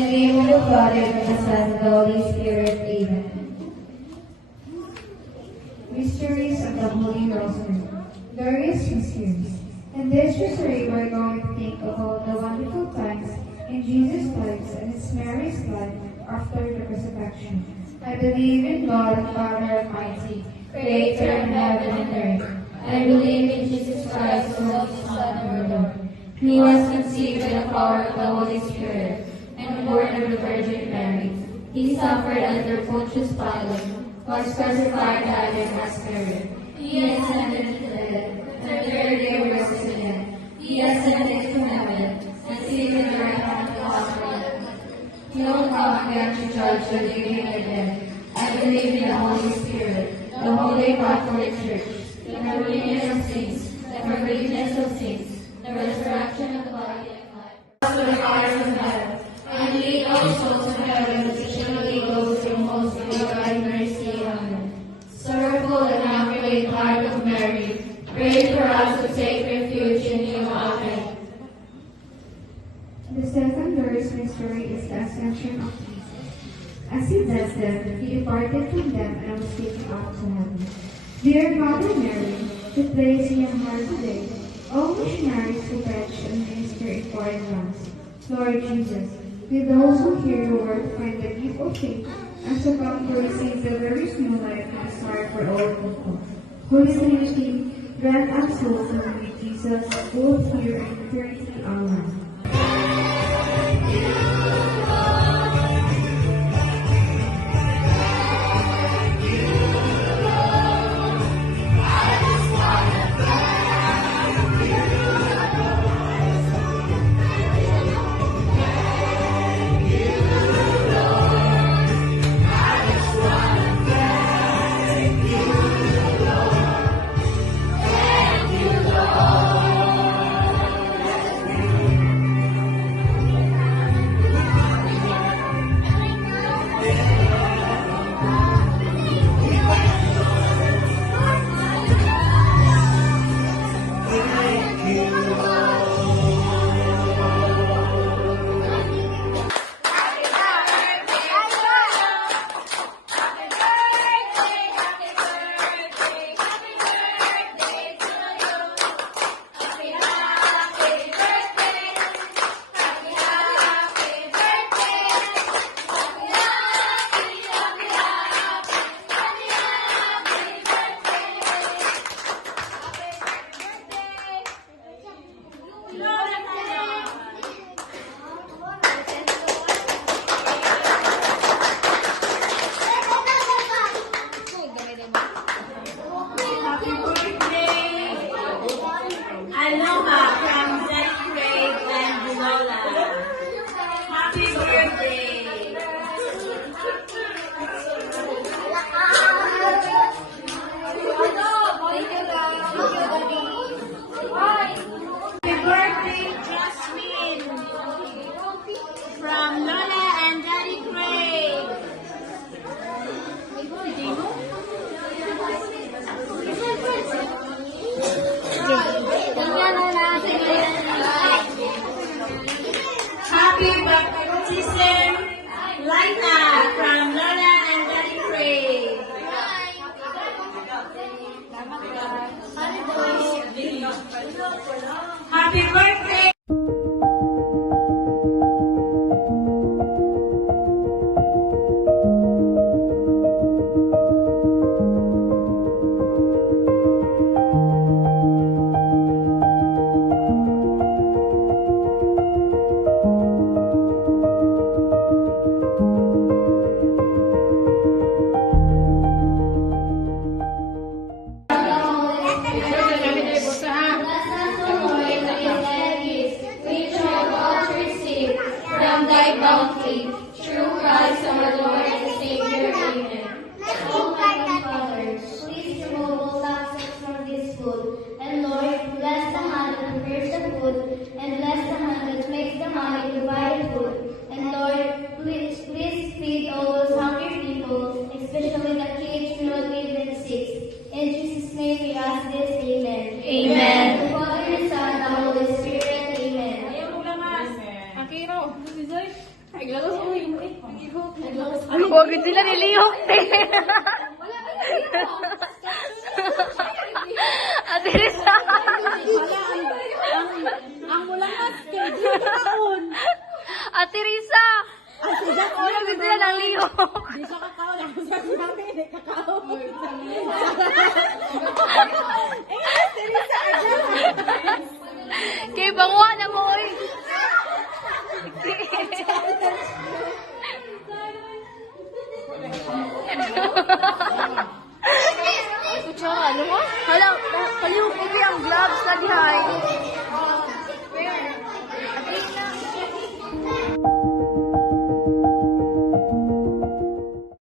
the name of the Father, and the Son, and the Holy Spirit. Amen. Mysteries of the Holy Rosary. Various mysteries. In this rosary, we're going to think about the wonderful times in Jesus' life and in Mary's life after the resurrection. I believe in God, Father Almighty, Creator of heaven and earth. I believe in Jesus Christ, the Holy Son of our Lord. He was conceived by the power of the Holy Spirit and born of the Virgin Mary. He suffered under Pontius Pilate, was crucified, died, and was buried. He ascended to the dead. The third day rose again. He ascended to heaven and seated at the right hand of the Father. He will come again to judge the living and the dead. I believe in the Holy Spirit, the Holy Catholic Church, the communion of saints, the forgiveness of sins, the resurrection of the body and life. To the powers of heaven, and lead all souls to heaven, especially those in most need of thy mercy. Amen. Sorrowful and immaculate heart of Mary, pray for us who take refuge in you. Amen. The second glorious mystery is the Ascension of Jesus. As he descended, he departed from them and was taken up to heaven. Dear Mother Mary, who place in your heart today all missionaries who preach and minister in foreign lands, Lord Jesus, may those who hear your word find the gift of faith and succumb to receive the glorious new life and desire for all people. Holy Trinity, grant us souls to meet Jesus, both here and eternity. Amen. Happy baptism, Laita from Lola and Daddy Craig. Happy birthday. Bounty, through Christ our Lord and Savior. Amen. Almighty Father, please remove all toxins from this food, and Lord, bless the hand that prepares the food, and bless the hand that makes the money to buy the food, and Lord, please feed all those hungry people, especially the kids, children, and sick. In Jesus' name we ask this. Amen. Amen. The Father, the Son, and the Holy Spirit. Amen. Akiro, ay, Huwag sila nilihok, te. Ate Risa. Ang mulang masker, di ka kaon. Ate Risa. Ang sigat ko Huwag sila ng lihok. Di siya kakaon. Ako sa sinabi, di kakaon. Kay bangwa na mo, oy.